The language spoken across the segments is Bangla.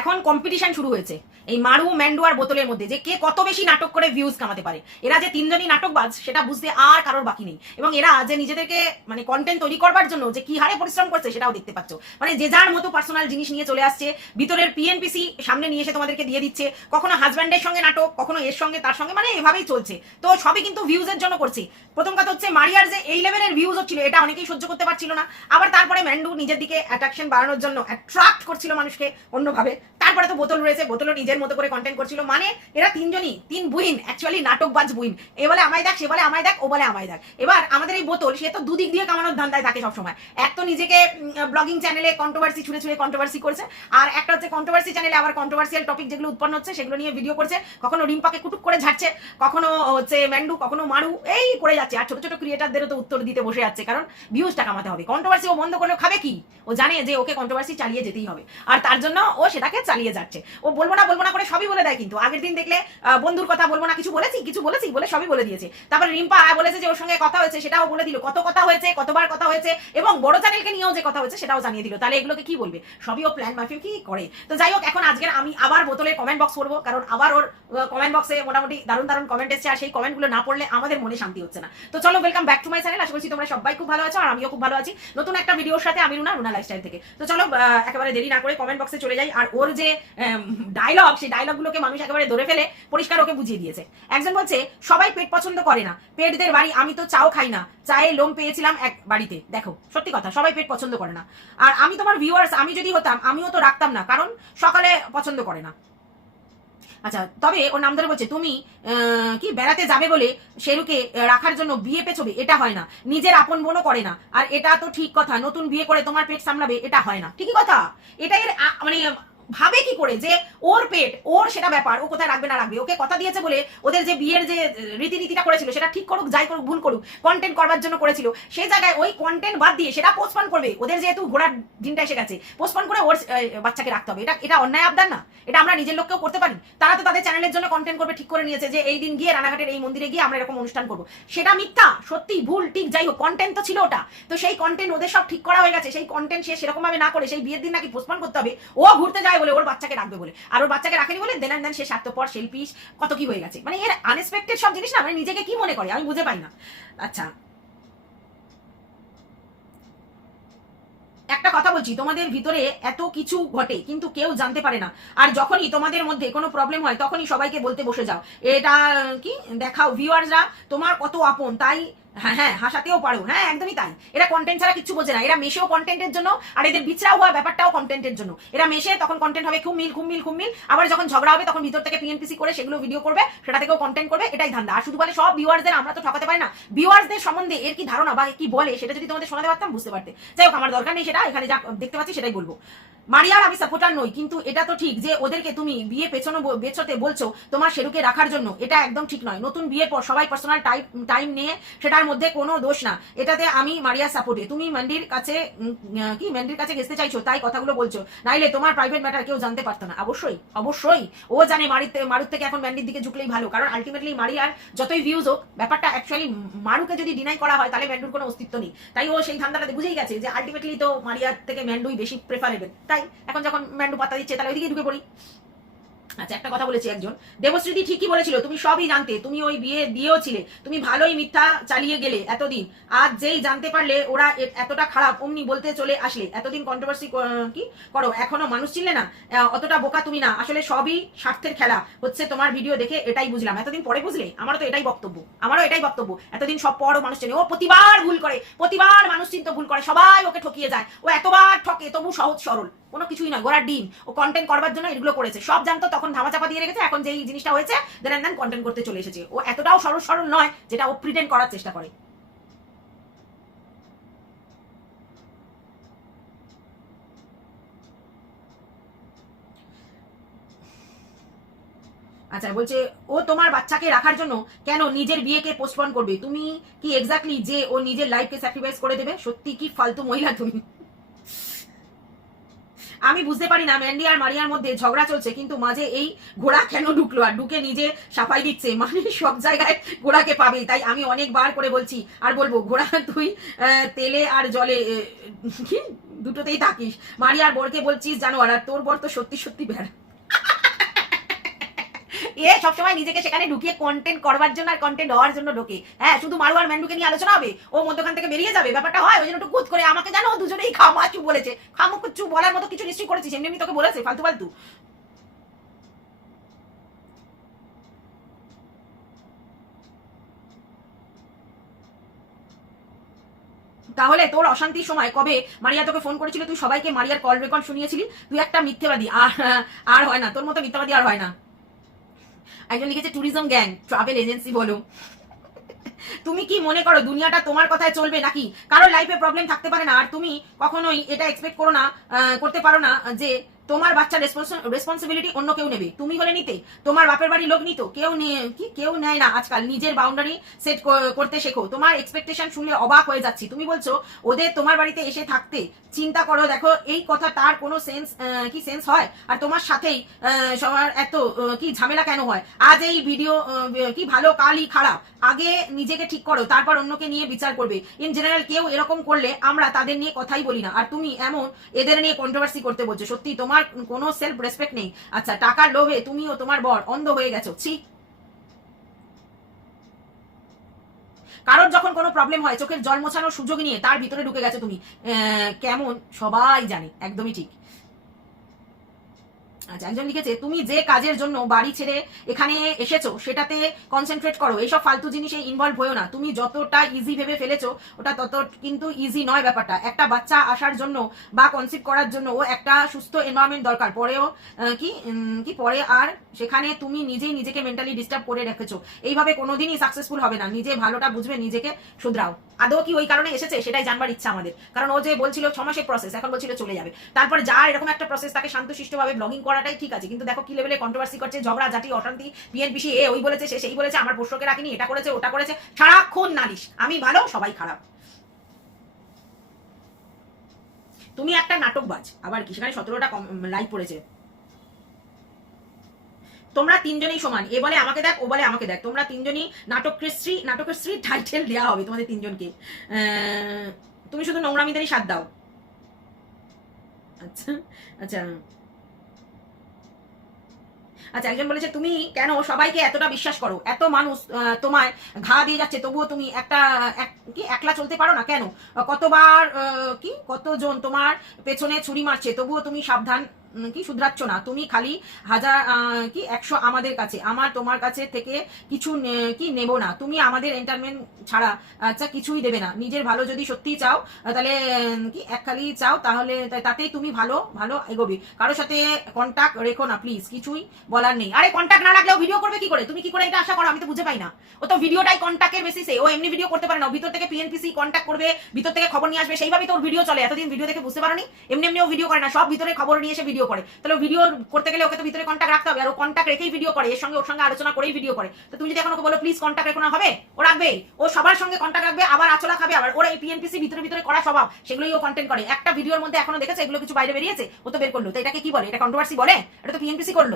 এখন কম্পিটিশন শুরু হয়েছে। এই মারু, ম্যান্ডু আর বোতলের মধ্যে যে কে কত বেশি নাটক করে ভিউজ কামাতে পারে। এরা যে তিনজনই নাটকবাজ, সেটা বুঝতে আর কারোর বাকি নেই। এবং এরা যে নিজেদেরকে মানে কন্টেন্ট তৈরি করবার জন্য যে কি হারে পরিশ্রম করছে, সেটাও দেখতে পাচ্ছ। মানে যে যার মতো পার্সোনাল জিনিস নিয়ে চলে আসছে, ভিতরের পিএনপিসি সামনে নিয়ে এসে তোমাদেরকে দিয়ে দিচ্ছে, কখনো হাজব্যান্ডের সঙ্গে নাটক, কখনো এর সঙ্গে তার সঙ্গে মানে এভাবেই চলছে। তো সবই কিন্তু ভিউজের জন্য করছে। প্রথম কথা হচ্ছে মারিয়ার যে এই লেভেলের ভিউজ হচ্ছিল এটা অনেকেই সহ্য করতে পারছিল না। আবার তারপরে ম্যান্ডু নিজের দিকে অ্যাট্রাকশন বাড়ানোর জন্য অ্যাট্রাক্ট করছিল মানুষকে অন্যভাবে। তারপরে তো বোতল রয়েছে, বোতলও নিজের মতো করে কন্টেন্ট করছিল। মানে এরা তিনজনই, তিন বুইন অ্যাকচুয়ালি নাটকবাজ বুইন। এ বলে আমায় দেখ, সে বলে আমায় দেখ, ও বলে আমায় দেখ। এবার আমাদের এই বোতল, সে তো দুদিক দিয়ে কামানোর ধান্দায় থাকে সবসময়। এক তো নিজেকে ব্লগিং চ্যানেলে কন্ট্রোভার্সি ছুড়ে ছুড়ে কন্ট্রোভার্সি করছে। আর একটা হচ্ছে কন্ট্রোভার্সি চ্যানেলে আবার কন্ট্রোভার্সিয়াল টপিক যেগুলো উৎপন্ন হচ্ছে, সেগুলো নিয়ে ভিডিও করছে। কখনো রিম্পাকে কুটুক করে ঝাড়ছে, কখনো হচ্ছে ম্যান্ডু, কখনো মারু, এই করে যাচ্ছে। আর ছোট ছোট ক্রিয়েটারদেরও তো উত্তর দিতে বসে যাচ্ছে, কারণ ভিউজটা কামাতে হবে। কন্ট্রোভার্সি ও বন্ধ করলে খাবে কি? ও জানে যে ওকে কন্ট্রোভার্সি চালিয়ে যেতেই হবে। আর তার জন্য ও সেটাকে চালিয়ে যাচ্ছে। ও বলব না বলব না করে সবই বলে দেয় কিন্তু। আগের দিন দেখলে বন্ধুর কথা বলব না, কিছু বলেছি কিছু বলেছি, বলে সবই বলে দিয়েছে। তারপর রিম্পা বলেছে যে ওর সঙ্গে কথা হয়েছে, সেটাও বলে দিল। কত কথা হয়েছে, কতবার কথা হয়েছে, এবং বড় চ্যানেলকে নিয়েও যে কথা হয়েছে, সেটাও জানিয়ে দিল। তাহলে এগুলোকে কি বলবে? সবই ও প্ল্যান মাফিয়া কি করে? তো যাই হোক, এখন আজকের আমি আবার বোতলের কমেন্ট বক্স পড়ব, কারণ আবার ওর কমেন্ট বক্সে মোটামুটি দারুণ দারুণ কমেন্ট এসছে, আর সেই কমেন্টগুলো না পড়লে আমাদের মনে শান্তি হচ্ছে না। তো চলো welcome back to my channel আশা করছি তোমরা সবাই খুব ভালো আছো, আর আমিও খুব ভালো আছি। নতুন একটা ভিডিওর সাথে আমি রুনা রুনা লাইফস্টাইল থেকে। তো চলো একেবারে দেরি না করে কমেন্ট বক্সে চলে যাই। আর ওর যে ডায়লগ সেই ডায়লগগুলোকে মানুষ একেবারে ধরে ফেলে, পরিষ্কার ওকে বুঝিয়ে দিয়েছে। একজন বলছে, সবাই পেট পছন্দ করে না। পেটদের বাড়ি, আমি তো চাও খাই না। চায়ে লোম পেয়েছিলাম এক বাড়িতে। দেখো, সত্যি কথা, সবাই পেট পছন্দ করে না। আর আমি তোমার ভিউয়ার্স আমি যদি হতাম, আমিও তো রাখতাম না, কারণ সকালে পছন্দ করে না। আচ্ছা তবে ওর নাম ধরে বলছে, তুমি কি বেড়াতে যাবে বলে শেরুকে রাখার জন্য বিয়ে পেছবে? এটা হয় না। নিজের আপন বোনও করে না। আর এটা তো ঠিক কথা, নতুন বিয়ে করে তোমার পেট সামলাবে, এটা হয় না। ঠিকই কথা। এটা এর মানে ভাবে কি করে যে ওর পেট, ওর সেটা ব্যাপার, ও কোথায় রাখবে না রাখবে, ওকে কথা দিয়েছে বলে ওদের যে বিয়ের যে রীতিনীতিটা করেছিল, সেটা ঠিক করুক, যাই করুক, ভুল করুক কন্টেন্ট করবার জন্য করেছিল সেই জায়গায় ওই কন্টেন্ট বাদ দিয়ে সেটা পোস্টপন করবে। ওদের যেহেতু ঘোড়ার দিনটা এসে গেছে পোস্টপন করে ওর বাচ্চাকে রাখতে হবে। এটা এটা অন্যায় আবদার না। এটা আমরা নিজের লোককেও করতে পারি। তারা তো তাদের চ্যানেলের জন্য কন্টেন্ট করবে, ঠিক করে নিয়েছে যে এই দিন গিয়ে রানাঘাটের এই মন্দিরে গিয়ে আমরা এরকম অনুষ্ঠান করব। সেটা মিথ্যা, সত্যি, ভুল, ঠিক, যাই হোক কন্টেন্ট তো ছিল ওটা। তো সেই কন্টেন্ট ওদের সব ঠিক করা হয়ে গেছে, সেই কন্টেন্ট সে সেরকম ভাবে না করে, সেই বিয়ের দিন নাকি পোস্টপন করতে হবে। ও ঘুরতে যায় বলে, ওর বাচ্চাকে রাখবে বলে। আর ওর বাচ্চাকে রাখেনি বলে, দেন দেন, সে স্বার্থপর শিল্পী কত কি হয়ে গেছে? মানে এর আনএক্সপেক্টেড সব জিনিস না মানে নিজেকে কি মনে করে, আমি বুঝে পাই না। আচ্ছা। একটা কথা বলছি, তোমাদের ভিতরে এত কিছু ঘটে, কিন্তু কেউ জানতে পারে না। আর যখনই তোমাদের মধ্যে কোনো প্রবলেম হয়, তখনই সবাইকে বলতে বসে যাও। এটা, কি? দেখাও ভিউয়ার্সরা তোমার কত আপন, তাই হ্যাঁ হ্যাঁ হাসাতেও পারো। হ্যাঁ একদমই তাই। এরা কন্টেন্ট ছাড়া কিছু বোঝে না। এরা মেশেও কন্টেন্টের জন্য, আর এদের বিচরা হওয়া ব্যাপারটাও কন্টেন্টের জন্য। এরা মেশে তখন কন্টেন্ট হবে খুব মিল খুব মিল খুব মিল। আবার যখন ঝগড়া হবে, তখন ভিতর থেকে পিএনপিসি করে সেগুলো ভিডিও করবে, সেটা থেকেও কন্টেন্ট করবে, এটাই ধান্দা। আর শুধু বলে সব ভিউয়ার্সদের আমরা তো ঠকাতে পারি না। ভিউয়ার্সদের সম্বন্ধে এর কি ধারণা বা কি বলে, সেটা যদি তোমাদের শোনাতে পারতাম, বুঝতে পারতে। যাই হোক, আমার দরকার নেই সেটা, এখানে যা দেখতে পাচ্ছি সেটাই বলব। মারিয়ার আমি সাপোর্টার নই, কিন্তু এটা তো ঠিক যে ওদেরকে তুমি বিয়ে পেছনো ব- পেছোতে বলছো তোমার সেরুকে রাখার জন্য। এটা একদম ঠিক নয়। নতুন বিয়ের পর সবাই পার্সোনাল টাইম টাইম নিয়ে সেটার মধ্যে কোনো দোষ না। এটাতে আমি মারিয়া সাপোর্টে তুমি ম্যান্ডির কাছে কি ম্যান্ডির কাছে গেতে চাইছো, তাই কথাগুলো বলছো। নাইলে তোমার প্রাইভেট ম্যাটার কেউ জানতে পারতো না। অবশ্যই অবশ্যই। ও জানে থেকে- মারুর থেকে এখন ম্যান্ডির দিকে ঝুঁকলেই ভালো। কারণ আলটিমেটলি মারিয়ার যতই ভিউজ হোক, ব্যাপারটা অ্যাকচুয়ালি মারুকে যদি ডিনাই করা হয়, তাহলে ম্যান্ডুর কোনো অস্তিত্ব নেই। তাই ও সেই ধান্দাটাতে বুঝেই গেছে যে আলটিমেটলি তো মারিয়ার থেকে ম্যান্ডুই বেশি প্রেফারেবল তাই এখন যখন ম্যান্ডু পাতা দিচ্ছে, তাহলে ওইদিকে ঢুকে পড়ি। আচ্ছা একটা কথা বলেছি একজন। দেবশ্রীদি ঠিকই বলেছিল, তুমি সবই জানতে, তুমি ওই বিয়ে দিয়েও ছিলে তুমি ভালোই মিথ্যা চালিয়ে গেলে এতদিন। আজ যেই জানতে পারলে ওরা এতটা খারাপ, অমনি বলতে চলে আসলে। এতদিন কন্ট্রোভার্সি কি করো, এখনও মানুষ ছিলে না অতটা বোকা তুমি না। আসলে সবই স্বার্থের খেলা। হচ্ছে তোমার ভিডিও দেখে এটাই বুঝলাম। এতদিন পরে বুঝলে? আমারও তো এটাই বক্তব্য। আমারও এটাই বক্তব্য। এতদিন সব পরও মানুষ চেনে। ও প্রতিবার ভুল করে, প্রতিবার মানুষ চিন্তা ভুল করে। সবাই ওকে ঠকিয়ে যায়। ও এতবার ঠকে, তবু সহজ সরল। কোনো কিছুই নয়, গোড়ার ডিম। ও কন্টেন্ট করবার জন্য এগুলো করেছে। সব জানতো, তখন ধামাচাপা দিয়ে রেখেছে, এখন যেই জিনিসটা হয়েছে দেন দেন কন্টেন্ট করতে চলে এসেছে। ও এতটাও সরল সরল নয় যেটা ও প্রিটেন্ড করার চেষ্টা করে। আচ্ছা বলছে, ও তোমার বাচ্চাকে রাখার জন্য কেন নিজের বিয়েকে পোস্টপন করবে? তুমি কি এক্স্যাক্টলি যে ও নিজের লাইফকে স্যাক্রিফাইস করে দেবে? সত্যি কি ফালতু মহিলা তুমি? আমি বুঝতে পারি না ম্যান্ডি আর মারিয়ার মধ্যে ঝগড়া চলছে, কিন্তু মাঝে এই ঘোড়া কেন ঢুকলো আর ঢুকে নিজে সাফাই দিচ্ছে? মানে সব জায়গায় ঘোড়াকে পাবেই, তাই আমি অনেকবার করে বলছি, আর বলব, ঘোড়া তুই তেলে আর জলে দুটোতেই থাকিস। মারিয়ার বরকে বলছিস জানো আর তোর বর তো সত্যি সত্যি ভেড়া। এ সবসময় নিজেকে সেখানে ঢুকিয়ে কন্টেন্ট করবার জন্য আর কন্টেন্ট হওয়ার জন্য ঢোকে। হ্যাঁ শুধু মারুয়ার ম্যান্ডুকে নিয়ে আলোচনা হবে? ও মধ্যখান থেকে বেরিয়ে যাবে? ব্যাপারটা হয়, ওই জন্য একটু করে। আমাকে জানো, দুজনেই খামাচু বলেছে। খামুচু বলার মতো কিছু নিশ্চয়ই করেছিস, এমনি এমনি তোকে বলেছে, ফালতু ফালতু। তাহলে তোর অশান্তির সময় কবে মারিয়া তোকে ফোন করেছিল? তুই সবাইকে মারিয়ার কল রেকর্ড শুনিয়েছিলি? তুই একটা মিথ্যেবাদী। আর আর হয় না, তোর মতো মিথ্যাবাদী আর হয় না। একজন লিখেছে ট্যুরিজম গ্যাং ট্রাভেল এজেন্সি বলো। তুমি কি মনে করো দুনিয়াটা তোমার কথায় চলবে নাকি? কারোর লাইফে প্রবলেম থাকতে পারে না। আর তুমি কখনোই এটা এক্সপেক্ট করো না করতে পারো না যে তোমার বাচ্চার রেসপন্সিবিলিটি অন্য কেউ নেবে। তুমি হলে নিতে। তোমার বাপের বাড়ি লোক নিত। কেউ কি? কেউ নেয় না আজকাল। নিজের বাউন্ডারি সেট করতে শেখো। তোমার এক্সপেকটেশন শুনলে অবাক হয়ে যাচ্ছি। তুমি বলছো, ওদের তোমার বাড়িতে এসে থাকতে। চিন্তা করো, দেখো, এই কথা তার কোনো সেন্স কি সেন্স হয়? আর তোমার সাথেই সবার এত কি ঝামেলা কেন হয়? আজ এই ভিডিও কি ভালো, কালই খারাপ। আগে নিজেকে ঠিক করো, তারপর অন্যকে নিয়ে বিচার করবে। ইন জেনারেল কেউ এরকম করলে আমরা তাদের নিয়ে কথাই বলি না। আর তুমি এমন এদের নিয়ে কন্ট্রোভার্সি করতে বলছো। সত্যি, তোমার কোনো সেলফ রেসপেক্ট নেই। আচ্ছা টাকার লোভে তুমিও তোমার বর অন্ধ হয়ে গেছো। ছি। কারোর যখন কোনো প্রবলেম হয়, চোখের জল মোছানোর সুযোগ নিয়ে তার ভিতরে ঢুকে গেছো তুমি। কেমন? সবাই জানে, একদমই ঠিক। আচ্ছা একজন লিখেছে, তুমি যে কাজের জন্য বাড়ি ছেড়ে এখানে এসেছ, সেটাতে কনসেন্ট্রেট করো। এইসব ফালতু জিনিসে ইনভলভ হয়েও না। তুমি যতটা ইজি ভেবে ফেলেছো, ওটা তত কিন্তু ইজি নয় ব্যাপারটা। একটা বাচ্চা আসার জন্য বা কনসিভ করার জন্য ও একটা সুস্থ এনভায়রনমেন্ট দরকার। পরেও কি কি পরে আর সেখানে তুমি নিজেই নিজেকে মেন্টালি ডিস্টার্ব করে রেখেছো। এইভাবে কোনোদিনই সাকসেসফুল হবে না। নিজে ভালোটা বুঝবে, নিজেকে শুধরাও। আদৌ কি ওই কারণে এসেছে? সেটাই জানবার ইচ্ছা আমাদের। কারণ ও যে বলছিল, ছ মাসের প্রসেস এখন বলছিল চলে যাবে। তারপর যা এরকম একটা প্রসেস তাকে শান্তশিষ্টভাবে ব্লগিং করাটাই ঠিক আছে। কিন্তু দেখো কি লেভেলে কন্ট্রোভার্সি করছে, ঝগড়া, জাতি, অশান্তি বিএনপিসি এ, ওই বলেছে, সে, সেই বলেছে, আমার পোষ্যকে রাখিনি, এটা করেছে, ওটা করেছে, সারাক্ষণ নালিশ। আমি ভালো, সবাই খারাপ। তুমি একটা নাটকবাজ, আবার কি? সেখানে সতেরোটা লাইভ পড়েছে। তোমরা তিনজনেই সমান। এ বলে আমাকে দেখ, ও বলে আমাকে দেখ। তোমরা তিনজনই নাটকের স্ত্রী নাটকের স্ত্রী টাইটেল দেওয়া হবে তোমাদের তিনজনকে। তুমি শুধু নোংরামিদেরই সাথ দাও। আচ্ছা আচ্ছা। আচ্ছা একজন বলেছে, তুমি কেন সবাইকে এতটা বিশ্বাস করো? এত মানুষ তোমায় ঘা দিয়ে যাচ্ছে, তবুও তুমি একটা, এক- কি, একলা চলতে পারো না? কেন? কতবার কি, কতজন তোমার পেছনে ছুরি মারছে, তবুও তুমি সাবধান কি শুধরাচ্ছ না। তুমি খালি হাজার কি একশো আমাদের কাছে। আমার তোমার কাছে থেকে কিছু নে- কি নেব না। তুমি আমাদের এন্টারমেন্ট ছাড়া আচ্ছা কিছুই দেবে না। নিজের ভালো যদি সত্যিই চাও তাহলে কি এক খালি চাও, তাহলে তাতেই তুমি ভালো ভালো এগোবে। কারোর সাথে কন্টাক্ট রেখো না প্লিজ কিছুই বলার নেই। আরে কন্ট্যাক্ট না রাখলেও ভিডিও করবে কি করে? তুমি কি করে এটা আশা করো? আমি তো বুঝে পাই না। ও তো ভিডিওটাই কন্টাক্টের বেসিসে ও এমনি ভিডিও করতে পারে না। ভিতর থেকে পিএনপিসি কন্ট্যাক্ট করবে, ভিতর থেকে খবর নিয়ে আসবে। সেইভাবেই তোর ভিডিও চলে। এতদিন ভিডিও দেখে বুঝতে পারোনি? এমনি এমনি ও ভিডিও করে না। সব ভিতরে খবর নিয়ে এসে ভিডিও করে। তাহলে ভিডিও করতে গেলে ওকে তো ভিতরে কন্ট্যাক্ট রাখতে হবে। আর ও কন্ট্যাক্ট রেখেই ভিডিও করে, এর সঙ্গে ওর সঙ্গে আলোচনা করেই ভিডিও করে। তো তুমি যদি এখন ওকে বলো প্লিজ কন্ট্যাক্ট রেখো না, হবে? ও রাখবে ও সবার সঙ্গে কন্ট্যাক্ট রাখবে, আবার আচলা খাবে, আবার ওরা এই পিএনপিসি ভিতরে ভিতরে করা স্বভাব, সেগুলোই ও কন্টেন্ট করে। একটা ভিডিওর মধ্যে এখনও দেখেছে? এগুলো কিছু বাইরে বেরিয়েছে? ও তো বের করল। তো এটাকে কি বলে? এটা কন্ট্রোভার্সি বলে? এটা তো পিএনপিসি করল।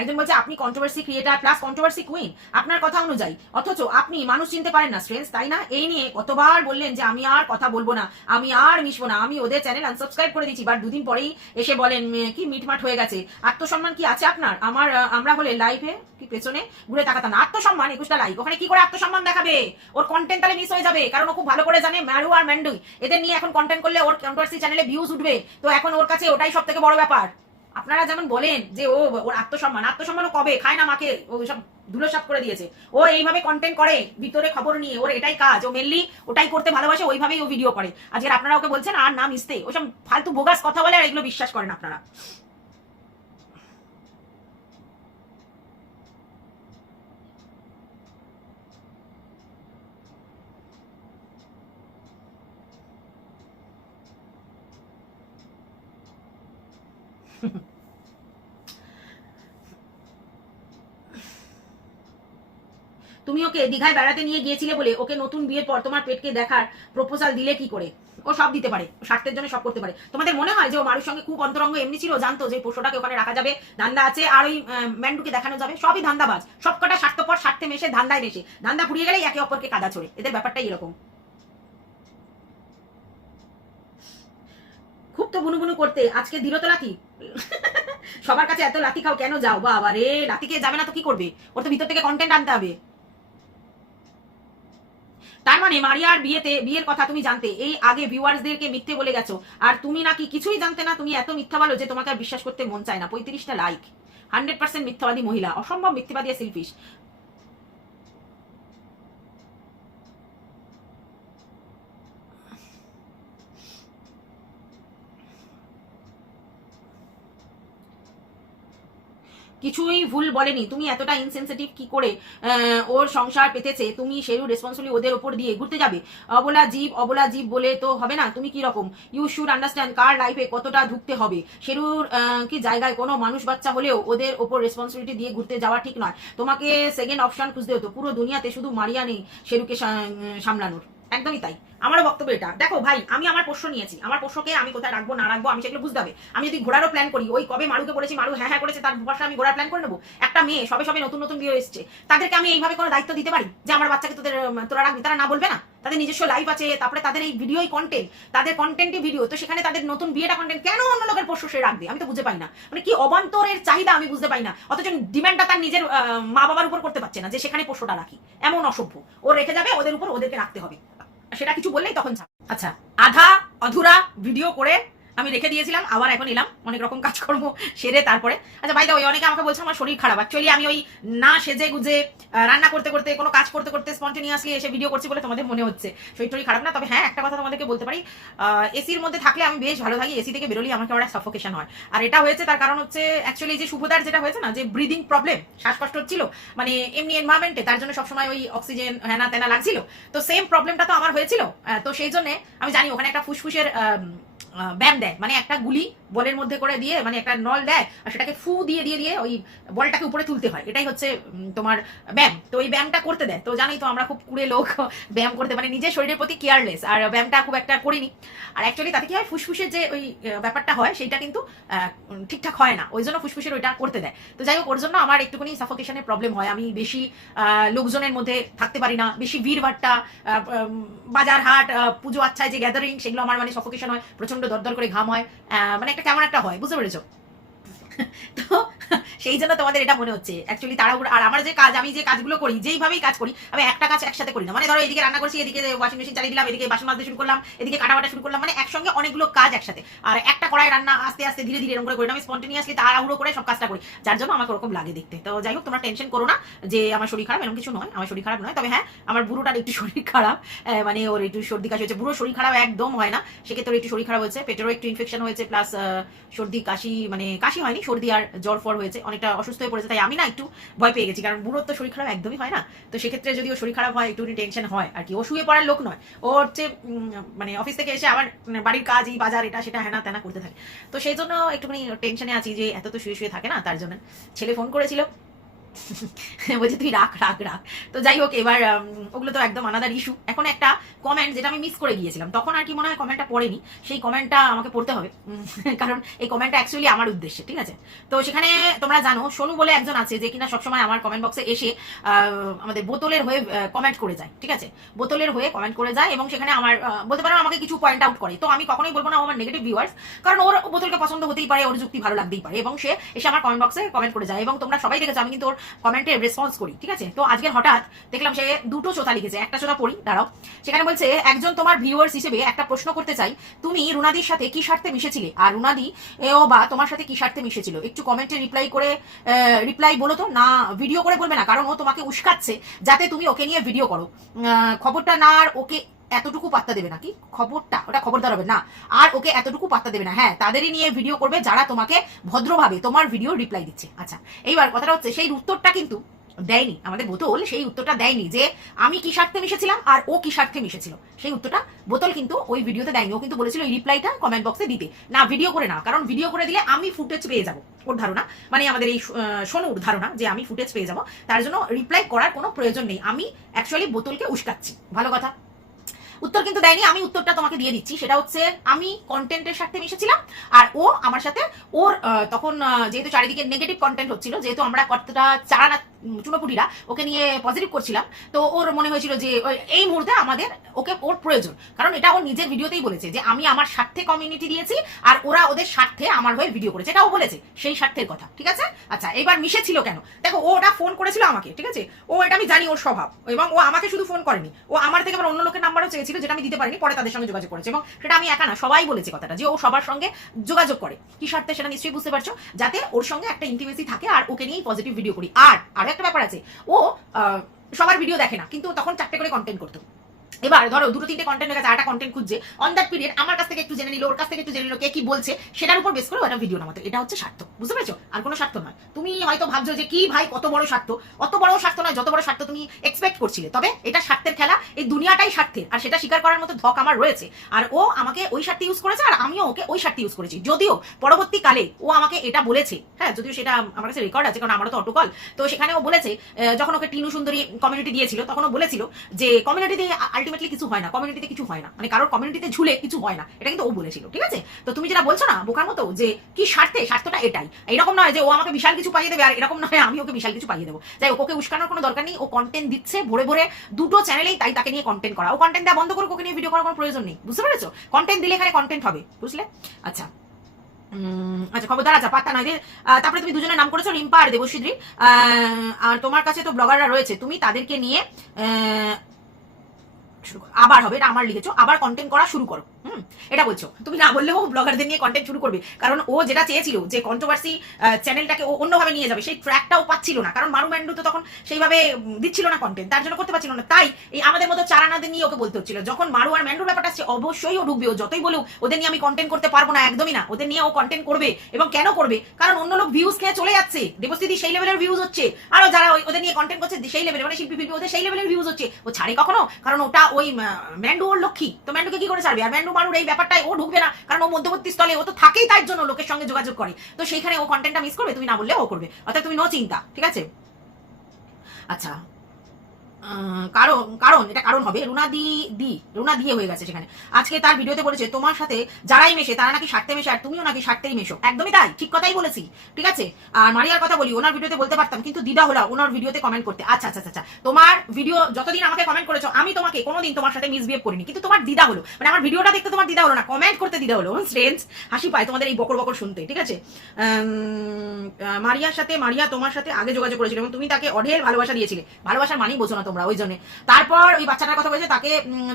একজন বলছে, আপনি controversy creator plus controversy queen আপনার কথা অনুযায়ী, অথচ আপনি মানুষ চিনতে পারেন না স্ট্রেন্স তাই না? এই নিয়ে কতবার বললেন যে, আমি আর কথা বলব না, আমি আর মিশবো না, আমি ওদের চ্যানেল আনসাবস্ক্রাইব করে দিচ্ছি বাট দুদিন পরেই এসে বলেন কি মিটমাট হয়ে গেছে? আত্মসম্মান কি আছে আপনার? আমার আমরা হলে লাইফে কি পেছনে? ঘুরে তাকাতাম না। আত্মসম্মান, একুশটা লাইক ওখানে কি করে আত্মসম্মান দেখাবে? ওর কন্টেন্ট তাহলে মিস হয়ে যাবে। কারণ ও খুব ভালো করে জানে ম্যারু আর ম্যান্ডুই এদের নিয়ে এখন কন্টেন্ট করলে ওর কন্ট্রোভার্সি চ্যানেলে ভিউজ উঠবে। তো এখন ওর কাছে ওটাই সব থেকে বড় ব্যাপার। আপনারা যেমন বলেন যে, ও, ওর আত্মসম্মান আত্মসম্মান ও কবে? খায় না মাকে, ও সব ধুলোসাপ করে দিয়েছে। ও এইভাবে কন্টেন্ট করে, ভিতরে খবর নিয়ে, ওর এটাই কাজ। ও মেনলি ওটাই করতে ভালোবাসে, ওইভাবেই ও ভিডিও করে। আজকে আপনারা ওকে বলছেন, আর নাম ইস্তে ওসব ফালতু বোগাস কথা বলে আর এগুলো বিশ্বাস করেন আপনারা। তুমি ওকে দীঘায় বেড়াতে নিয়ে গিয়েছিলে বলে ওকে নতুন বিয়ের পর তোমার পেটকে দেখার প্রপোজাল দিলে কি করে? ও সব দিতে পারে স্বার্থের জন্য সব করতে পারে। তোমাদের মনে হয় যে ও মারুর সঙ্গে খুব অন্তরঙ্গ এমনি ছিল? জানতো যে পশুটাকে ওখানে রাখা যাবে, ধান্দা আছে, আর ওই ম্যান্ডুকে দেখানো যাবে। সবই ধান্দাবাজ। সবকটা স্বার্থপর, স্বার্থে মেশে ধান্দায় মেশে। ধান্দা ফুরিয়ে গেলেই একে অপরকে কাদা ছড়ে। এদের ব্যাপারটাই এরকম। খুব তো বুনু বুনু করতে। আজকে দিল তো লাথি। সবার কাছে এত লাথি খাও কেন? যাও, বাবা রে। লাথিকে যাবে না তো কি করবে? ওর তো ভিতর থেকে কন্টেন্ট আনতে হবে। তার মানে মারিয়ার বিয়েতে, বিয়ের কথা তুমি জানতে। এই আগে ভিউয়ার্সদেরকে মিথ্যে বলে গেছো। আর তুমি নাকি কিছুই জানতে না, তুমি এত মিথ্যা বলো যে তোমাকে আর বিশ্বাস করতে মন চায় না। পঁয়ত্রিশটা লাইক হান্ড্রেড পার্সেন্ট মিথ্যাবাদী মহিলা। অসম্ভব মিথ্যাবাদী সেলফিশ কিছুই ভুল বলেনি। তুমি এতটা ইনসেনসিটিভ কি করে ওর সংসার পেতেছে? তুমি সেরু রেসপন্সিবলি ওদের ওপর দিয়ে ঘুরতে যাবে? অবলা জীব অবলা জীব বলে তো হবে না? তুমি কি রকম? ইউ শুড আন্ডারস্ট্যান্ড কার লাইফে কতটা ঢুকতে হবে। সেরুর কি জায়গায় কোনো মানুষ বাচ্চা হলেও ওদের ওপর রেসপন্সিবিলিটি দিয়ে ঘুরতে যাওয়া ঠিক নয়। তোমাকে সেকেন্ড অপশন খুঁজতে হতো। পুরো দুনিয়াতে শুধু মারিয়া নেই সেরুকে সামলানোর। একদমই তাই। আমারও বক্তব্য এটা। দেখো ভাই, আমি আমার পোষ্য নিয়েছি। আমার পোষ্যকে আমি কোথায় রাখব, না রাখব, আমি সেগুলো বুঝতে হবে। আমি যদি ঘোরারও প্ল্যান করি, ওই কবে মারুকে বলেছি, মারু হ্যাঁ হ্যাঁ করেছে, তার ভাষা আমি ঘোরার প্ল্যান করে নেব? একটা মেয়ে সবে সবে নতুন নতুন বিয়ে এসছে। তাদেরকে আমি এইভাবে কোনো দায়িত্ব দিতে পারি? যে আমার বাচ্চাকে তোদের তোরা রাখবি, তারা না বলবে না? তাদের নিজস্ব লাইফ আছে, তারপরে তাদের এই ভিডিওই কন্টেন্ট তাদের কন্টেন্টই ভিডিও তো সেখানে তাদের নতুন বিয়েটা কন্টেন্ট কেন অন্য লোকের পোষ্য সে রাখবে? আমি তো বুঝতে পাই না। মানে কি অবান্তরের চাহিদা আমি বুঝতে পাই না। অথচ ডিমান্ডটা তার নিজের মা বাবার উপর করতে পারছে না যে সেখানে পোষ্যটা রাখি। এমন অসভ্য। ও রেখে যাবে, ওদের উপর ওদেরকে রাখতে হবে। সেটা কিছু বললেই তখন ছাপ আচ্ছা আধা অধুরা ভিডিও করে আমি রেখে দিয়েছিলাম, আবার এখন এলাম, অনেক রকম কাজকর্ম সেরে তারপরে। আচ্ছা ভাই দা ওই অনেকে আমাকে বলছে আমার শরীর খারাপ। অ্যাকচুয়ালি আমি ওই না সেজে গুজে রান্না করতে করতে, কোনো কাজ করতে করতে স্পন্টেনিয়াসলি এসে ভিডিও করছি বলে তোমাদের মনে হচ্ছে। শরীর টরীর খারাপ না? তবে হ্যাঁ একটা কথা তোমাদেরকে বলতে পারি। এসির মধ্যে থাকলে আমি বেশ ভালো থাকি। এসি থেকে বেরোলেই আমাকে একটা সাফোকেশন হয়। আর এটা হয়েছে, তার কারণ হচ্ছে অ্যাকচুয়ালি যে শুভদার যেটা হয়েছে না, যে ব্রিদিং প্রবলেম শ্বাসকষ্ট হচ্ছিল মানে এমনি এনভায়রনমেন্টে তার জন্য সবসময় ওই অক্সিজেন হ্যানা তেনা লাগছিল। তো সেম প্রবলেমটা তো আমার হয়েছিল। তো সেই জন্য, আমি জানি, ওখানে একটা ফুসফুসের ব্যায়াম দেয়। মানে একটা গুলি বলের মধ্যে করে দিয়ে মানে একটা নল দেয় আর সেটাকে ফু দিয়ে দিয়ে দিয়ে ওই বলটাকে উপরে তুলতে হয়। এটাই হচ্ছে তোমার ব্যায়াম তো ওই ব্যায়ামটা করতে দেয়। তো জানোই তো আমরা খুব কুড়ে লোক ব্যায়াম করতে মানে নিজের শরীরের প্রতি কেয়ারলেস আর ব্যায়ামটা খুব একটা করিনি। আর অ্যাকচুয়ালি তাতে কি হয়? ফুসফুসের যে ওই ব্যাপারটা হয় সেটা কিন্তু ঠিকঠাক হয় না। ওই জন্য ফুসফুসের ওইটা করতে দেয়। তো যাই হোক ওর জন্য আমার একটুখানি সাফোকেশনের প্রবলেম হয়। আমি বেশি লোকজনের মধ্যে থাকতে পারি না। বেশি ভিড় ভাট্টা আহ, উম, বাজার হাট পুজো আচ্ছায় যে গ্যাদারিং সেগুলো আমার মানে সফোকেশন হয়। প্রচণ্ড দরদর করে ঘাম হয় মানে একটা কেমন একটা হয় বুঝতে পেরেছ? তো সেই জন্য তোমাদের এটা মনে হচ্ছে। অ্যাকচুয়ালি তাড়াহুড়ো, আর আমার যে কাজ, আমি যে কাজগুলো করি, যেইভাবেই কাজ করি, আমি একটা কাজ একসাথে করি না। মানে ধরো এদিকে রান্না করছি, এদিকে ওয়াশিং মেশিন চালিয়ে দিলাম, এদিকে বাসন মাজতে শুরু করলাম, এদিকে কাটা বাটা শুরু করলাম মানে একসঙ্গে অনেকগুলো কাজ একসাথে। আর একটা কড়াই রান্না আস্তে আস্তে ধীরে ধীরে এরকম করে করি। আমি স্পন্টেনিয়াসলি তাড়াহুড়ো করে সব কাজটা করি। যার জন্য আমাকে ওরকম লাগে দেখতে। তো যাই হোক, তোমরা টেনশন করো না যে আমার শরীর খারাপ, এরকম কিছু নয়। আমার শরীর খারাপ নয়। তবে হ্যাঁ আমার বুড়োটার একটু শরীর খারাপ। মানে ওর একটু সর্দি কাশি হয়েছে। বুড়ো শরীর খারাপ একদম হয় না। সেক্ষেত্রে একটু শরীর খারাপ হয়েছে, পেটেরও একটু ইনফেকশন হয়েছে প্লাস সর্দি, কাশি মানে কাশি হয়নি সর্দি আর জ্বর ফর হয়েছে, অনেকটা অসুস্থ হয়ে পড়েছে, তাই আমি না একটু ভয় পেয়ে গেছি, কারণ বুড়োর তো শরীর খারাপ একদমই হয় না। তো সেক্ষেত্রে যদি ও শরীর খারাপ হয়, একটু টেনশন হয় আর কি। ও শুয়ে পড়ার লোক নয় ও হচ্ছে মানে অফিস থেকে এসে আবার বাড়ির কাজ, এই বাজার, এটা, সেটা হ্যানা তেনা করতে থাকে। তো সেই জন্য একটুখানি টেনশনে আছি যে, এত তো শুয়ে শুয়ে থাকে না, তার জন্য। ছেলে ফোন করেছিল বলছে, তুই রাখ রাখ রাখ। তো যাই হোক, এবার ওগুলো তো একদম আনাদার ইস্যু এখন একটা কমেন্ট যেটা আমি মিস করে গিয়েছিলাম। তখন আর কি মনে হয় কমেন্টটা পড়েনি। সেই কমেন্টটা আমাকে পড়তে হবে। কারণ এই কমেন্টটা অ্যাকচুয়ালি আমার উদ্দেশ্যে, ঠিক আছে? তো সেখানে তোমরা জানো, সোনু বলে একজন আছে যে কিনা সবসময় আমার কমেন্ট বক্সে এসে আমাদের বোতলের হয়ে কমেন্ট করে যায়, ঠিক আছে? বোতলের হয়ে কমেন্ট করে যায় এবং সেখানে আমার বলতে পারো আমাকে কিছু পয়েন্ট আউট করে। তো আমি কখনোই বলব না আমার নেগেটিভ ভিউয়ার্স কারণ ওর বোতলকে পছন্দ হতেই পারে, ওর যুক্তি ভালো লাগতেই পারে এবং সে এসে আমার কমেন্ট বক্সে কমেন্ট করে যায় এবং তোমরা সবাই দেখেছ, আমি কিন্তু ওর কমেন্টের রেসপন্স করি, ঠিক আছে? তো আজকের হঠাৎ দেখলাম সে দুটো চোথা লিখেছে, একটা চোথা পড়ি, দাঁড়াও। সেখানে বলছে, একজন তোমার ভিউয়ার্স হিসেবে একটা প্রশ্ন করতে চাই, তুমি রুনাদির সাথে কি স্বার্থে মিশেছিলে? আর রুনাদি এও বা তোমার সাথে কি স্বার্থে মিশেছিল? একটু কমেন্টে রিপ্লাই করে রিপ্লাই বলো তো, না ভিডিও করে বলবে না, কারণ ও তোমাকে উস্কাচ্ছে, যাতে তুমি ওকে নিয়ে ভিডিও করো। খবরটা না আর ওকে এতটুকু পাত্তা দেবে না কি খবরটা, ওটা খবরদার হবে না, আর ওকে এতটুকু পাত্তা দেবে না। হ্যাঁ তাদেরই নিয়ে ভিডিও করবে যারা তোমাকে ভদ্রভাবে তোমার ভিডিও রিপ্লাই দিচ্ছে। আচ্ছা এইবার কথাটা হচ্ছে, সেই উত্তরটা কিন্তু দেয়নি। আমাদের বোতল সেই উত্তরটা দেয়নি যে, আমি কি স্বার্থে মিশেছিলাম আর ও কি স্বার্থে মিশেছিল। সেই উত্তরটা বোতল কিন্তু ওই ভিডিওতে দেয়নি। ও কিন্তু বলেছিল এই রিপ্লাইটা কমেন্ট বক্সে দিতে। না ভিডিও করে না, কারণ ভিডিও করে দিলে আমি ফুটেজ পেয়ে যাব। ওর ধারণা মানে আমাদের এই সোনুর ধারণা যে আমি ফুটেজ পেয়ে যাব। তার জন্য রিপ্লাই করার কোনো প্রয়োজন নেই। আমি অ্যাকচুয়ালি বোতলকে উস্কাচ্ছি। ভালো কথা। উত্তর কিন্তু দেয়নি আমি উত্তরটা তোমাকে দিয়ে দিচ্ছি। সেটা হচ্ছে আমি কন্টেন্টের সাথে মিশেছিলাম আর ও আমার সাথে ওর তখন যেহেতু চারিদিকে নেগেটিভ কন্টেন্ট হচ্ছিল যেহেতু আমরা কতটা উম, চুনোপুটিরা, ওকে নিয়ে পজিটিভ করছিলাম। তো ওর মনে হয়েছিল যে এই মুহূর্তে আমাদের, ওকে ওর প্রয়োজন। কারণ এটা ওর নিজের ভিডিওতেই বলেছে যে, আমি আমার স্বার্থে কমিউনিটি দিয়েছি, আর ওরা ওদের স্বার্থে আমার হয়ে ভিডিও করেছে। এটাও বলেছে, সেই স্বার্থের কথা, ঠিক আছে? আচ্ছা এবার মিশে ছিল কেন? দেখো, ও ওটা ফোন করেছিল আমাকে, ঠিক আছে? ও, এটা আমি জানি ওর স্বভাব, এবং ও আমাকে শুধু ফোন করেনি। ও আমার থেকে আবার অন্য লোকের নাম্বারও চেয়েছিল, যেটা আমি দিতে পারিনি, পরে তাদের সঙ্গে যোগাযোগ করেছে, এবং সেটা আমি একা না, সবাই বলেছে কথাটা, যে ও সবার সঙ্গে যোগাযোগ করে। কি স্বার্থে সেটা নিশ্চয়ই বুঝতে পারছ? যাতে ওর সঙ্গে একটা ইন্টিমেসি থাকে, আর ওকে নিয়েই পজিটিভ ভিডিও করি। আর, আরও একটা ব্যাপার আছে। ও সবার ভিডিও দেখে না কিন্তু তখন চারটে করে কন্টেন্ট করতো। এবার ধরো দুটো তিনটে কন্টেন্ট হয়ে গেছে একটা কন্টেন্ট খুঁজছে অন দ্যাট পিরিয়ড আমার কাছ থেকে একটু জেনে নিল, ওর কাছ থেকে একটু জেনে নিল কে কি বলছে, সেটার উপর বেস করে একটা ভিডিও নামাতো। এটা হচ্ছে স্বার্থ বুঝতে পেরেছ? আর কোনো স্বার্থ নয়। তুমি হয়তো ভাবছ যে, কি ভাই, কত বড় স্বার্থ অত বড় স্বার্থ নয়, যত বড় স্বার্থ তুমি এক্সপেক্ট করছিলে। তবে এটা স্বার্থের খেলা, এই দুনিয়াটাই স্বার্থের আর সেটা স্বীকার করার মতো ধক আমার রয়েছে। আর ও আমাকে ওই স্বার্থে ইউজ করেছে, আর আমিও ওকে ওই স্বার্থে ইউজ করেছি। যদিও পরবর্তীকালে ও আমাকে এটা বলেছে হ্যাঁ যদিও সেটা আমার কাছে রেকর্ড আছে, কারণ আমারও তো অটোকল তো সেখানে ও বলেছে যখন ওকে টিনু সুন্দরী কমিউনিটি দিয়েছিল, তখন ও বলেছিল যে কমিউনিটিতে আলটিমেটলি কিছু হয় না কমিউনিটিতে কিছু হয় না মানে কারোর কমিউনিটিতে ঝুলে কিছু হয় না, এটা কিন্তু ও বলেছিল, ঠিক আছে? তো তুমি যেটা বলছো না, বোকার মতো, যে কি স্বার্থে, স্বার্থটা এটাই। এরকম নয় যে ও আমাকে বিশাল কিছু পাইয়ে দেবে, আর এরকম নয় আমি ওকে বিশাল কিছু পাইয়ে দেবো। যাই ওকে উস্কানোর কোনো দরকার নেই, ও কন্টেন্ট দিচ্ছে ভরে ভরে, দুটো চ্যানেলেই তাই তাকে নিয়ে কন্টেন্ট করা। ও কন্টেন্ট দেওয়া বন্ধ করে ওকে নিয়ে ভিডিও করার কোনো প্রয়োজন নেই, বুঝতে পেরেছ? কন্টেন্ট দিলে এখানে কন্টেন্ট হবে, বুঝলে? আচ্ছা। আচ্ছা খবরদার আচ্ছা পাত্তা নয় তারপরে তুমি দুজনের নাম করেছ, রিম্পা আর দেবশ্রী আর তোমার কাছে তো ব্লগাররা রয়েছে, তুমি তাদেরকে নিয়ে শুরু। আবার হবে এটা আমার লিখেছো আবার কন্টেন্ট করা শুরু করো এটা বলছো। তুমি না বললেও ব্লগারদের নিয়ে কন্টেন্ট শুরু করবে। কারণ ও যেটা চেয়েছিল যে কন্ট্রোভার্সি চ্যানেলটাকে ও অন্যভাবে নিয়ে যাবে, সেই ট্র্যাকটাও পাচ্ছিল না। কারণ মারু ম্যান্ডু তো তখন সেইভাবে দিচ্ছিল না কন্টেন্ট তার জন্য করতে পারছিল না। তাই এই আমাদের মতো চারানাদের নিয়ে ওকে বলতে হচ্ছিল। যখন মারু আর ম্যান্ডুর ব্যাপারটা আসছে, অবশ্যই ও ঢুকবে। ও যতই বলুক, ওদের নিয়ে আমি কন্টেন্ট করতে পারব না, একদমই না। ওদের নিয়ে ও কন্টেন্ট করবে এবং কেন করবে? কারণ অন্য লোক ভিউজ খেয়ে চলে যাচ্ছে। দেবস্থিতি সেই লেভেলের ভিউজ হচ্ছে। আরও যারা ওই- ওদের নিয়ে কন্টেন্ট করছে, সেই লেভেলের মানে শিল্পী ফিল্পী ওদের সেই লেভেলের ভিউজ হচ্ছে। ও ছাড়ে কখনো? কারণ ওটা ওই ম্যান্ডু ওর লক্ষ্মী। তো ম্যান্ডুকে কি করে ছাড়বে? আর ম্যান্ডু মারুর এই ব্যাপারটায় ও ঢুকবে না, কারণ ও মধ্যবর্তী স্থলে, ও তো থাকেই তার জন্য লোকের সঙ্গে যোগাযোগ করে। তো সেইখানে ও কন্টেন্টটা মিস করবে, তুমি না বললে ও করবে। অর্থাৎ তুমি নো চিন্তা, ঠিক আছে? আচ্ছা কারণ কারণ, এটা কারণ হবে রুনা দি দি, রুনা দিয়ে হয়ে গেছে সেখানে। আজকে তার ভিডিওতে বলেছে, তোমার সাথে যারাই মেশে, তারা নাকি স্বার্থে মেশে, আর তুমিও নাকি স্বার্থেই মেশো। একদমই তাই, ঠিক কথাই বলেছি, ঠিক আছে? আর মারিয়ার কথা বলি, ওনার ভিডিওতে বলতে পারতাম, কিন্তু দিদা হলো ওনার ভিডিওতে কমেন্ট করতে। আচ্ছা আচ্ছা আচ্ছা তোমার ভিডিও, যতদিন আমাকে কমেন্ট করেছ, আমি তোমাকে কোনোদিন তোমার সাথে মিসবিহেভ করিনি, কিন্তু তোমার দিদা হলো। মানে আমার ভিডিওটা দেখতে তোমার দিদা হলো না কমেন্ট করতে দিদা হলো। স্ট্রেঞ্জ হাসি পায় তোমাদের এই বকর বকর শুনতে, ঠিক আছে? মারিয়ার সাথে, মারিয়া তোমার সাথে আগে যোগাযোগ করেছিল, এবং তুমি তাকে অঢেল ভালোবাসা দিয়েছিলে। ভালোবাসার মানেই বোঝো না তোমরা, ওই জন্য। তারপর ওই বাচ্চাটার কথা বলেছে, তাকে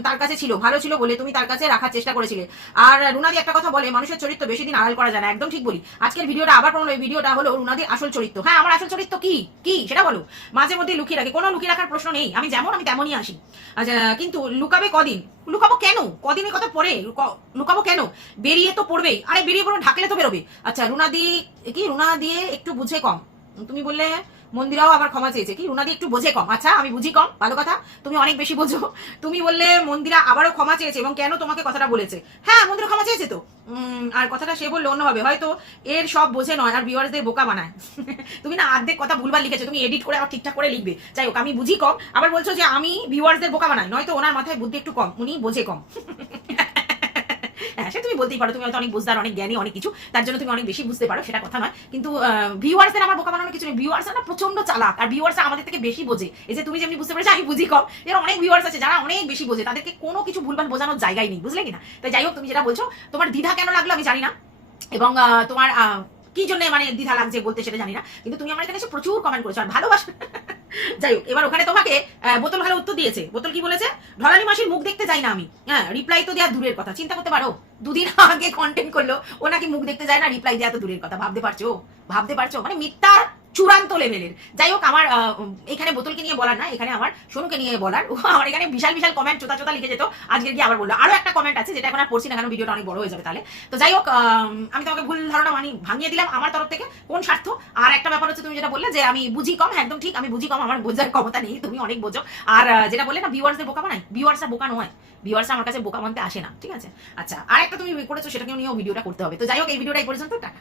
তার কাছে ছিল, ভালো ছিল বলে তুমি তার কাছে রাখার চেষ্টা করেছিলে। আর রুনাদি একটা কথা বলে, মানুষের চরিত্র বেশি দিন আড়াল করা যায় না, একদম ঠিক বলি। আজকের ভিডিওটা আবার প্রমাণ ওই ভিডিওটা হলো রুনাদি আসল চরিত্র। হ্যাঁ আমার আসল চরিত্র কি? কি? সেটা বলো। মাঝে মধ্যে লুকিয়ে রাখে। কোনো লুকিয়ে রাখার প্রশ্ন নেই। আমি যেমন, আমি তেমনই আসি। আচ্ছা কিন্তু লুকাবে কদিন? লুকাবো কেন? কদিনের কথা পরে লুকাবো কেন? বেরিয়ে তো পড়বেই। আরে, বেরিয়ে পড়বে ঢাকলে তো বেরোবে। আচ্ছা রুনাদি, কি? রুনা দিয়ে একটু বুঝে কম। তুমি বললে মন্দিরাও আবার ক্ষমা চেয়েছে। কি রুনাদি একটু বোঝে কম। আচ্ছা আমি বুঝি কম? ভালো কথা। তুমি অনেক বেশি বোঝো। তুমি বললে মন্দিরা আবারও ক্ষমা চেয়েছে এবং কেন তোমাকে কথাটা বলেছে? হ্যাঁ মন্দিরা ক্ষমা চেয়েছে তো। আর কথাটা সে বলল অন্যভাবে। হয়তো এর সব বোঝে নয়, আর ভিউয়ার্সদের বোকা বানায়। তুমি না অর্ধেক কথা ভুলবার লিখেছো। তুমি এডিট করে আবার ঠিকঠাক করে লিখবে। যাই হোক, আমি বুঝি কম। আবার বলছো যে আমি ভিউয়ার্সদের বোকা বানাই। নয়তো ওনার মাথায় বুদ্ধি একটু কম। উনি বোঝে কম। হ্যাঁ সে তুমি বলতেই পারো, তুমি হয়তো অনেক বুঝদার, অনেক জ্ঞানী, অনেক কিছু। তার জন্য তুমি অনেক বেশি বুঝতে পারো, সেটা কথা নয়। কিন্তু ভিউয়ার্সের আমার বোকা বানানোর কিছু নেই। ভিউয়ার্স না প্রচণ্ড চালাক। আর ভিউয়ার্স আমাদের থেকে বেশি বোঝে। এই যে তুমি যেমনি বুঝতে পারছ, আমি বুঝি কম। এর অনেক ভিউয়ার্স আছে যারা অনেক বেশি বোঝে। তাদেরকে কোনো কিছু ভুলভাল বোঝানোর জায়গায় নেই, বুঝলে কিনা তাই যাই হোক, তুমি যেটা বলছো, তোমার দ্বিধা কেন লাগল আমি জানি না। এবং তোমার কি জন্য মানে দ্বিধা লাগছে বলতে সেটা জানি না। কিন্তু তুমি আমার এখানে এসে প্রচুর কমেন্ট করেছ। আর ভালোবাসা যাই হোক, এবার ওখানে তোমাকে বোতল ভালো উত্তর দিয়েছে। বোতল কি বলেছে? ঢলানি মাসির মুখ দেখতে যাই না আমি। হ্যাঁ রিপ্লাই তো দেওয়া দূরের কথা। চিন্তা করতে পারো? দুদিন আগে কন্টেন্ট করল, ও নাকি মুখ দেখতে যায় না রিপ্লাই দেওয়া তো দূরের কথা। ভাবতে পারছ? ভাবতে পারছ? মানে মিথ্যার চূড়ান্ত লেভেলের। যাই হোক আমার এখানে বোতলকে নিয়ে বলার না এখানে আমার সোনুকে নিয়ে বলার। আমার এখানে বিশাল বিশাল কমেন্ট চোতা চোতা লিখে যেত আজকে গিয়ে আবার বলল। আরও একটা কমেন্ট আছে যেটা এখন আর পড়ছি না কারণ ভিডিওটা অনেক বড় হয়ে যাবে তাহলে। তো যাই হোক আমি তোমাকে ভুল ধারণা মানি ভাঙিয়ে দিলাম আমার তরফ থেকে কোন স্বার্থ? আর একটা ব্যাপার হচ্ছে তুমি যেটা বললে যে আমি বুঝি কম হ্যাঁ, একদম ঠিক আমি বুঝি কম আমার বোঝার ক্ষমতা নেই তুমি অনেক বোঝো। আর যেটা বললে না ভিউয়ার্সদের বোকা বানাই ভিউয়ার্সরা বোকা নয়। ভিউয়ার্স আমার কাছে বোকা মানতে আসে না ঠিক আছে? আচ্ছা আর একটা তুমি করেছ সেটাকেও নিয়েও ভিডিওটা করতে হবে। তো যাই হোক এই ভিডিওটা এই পর্যন্ত টাটা।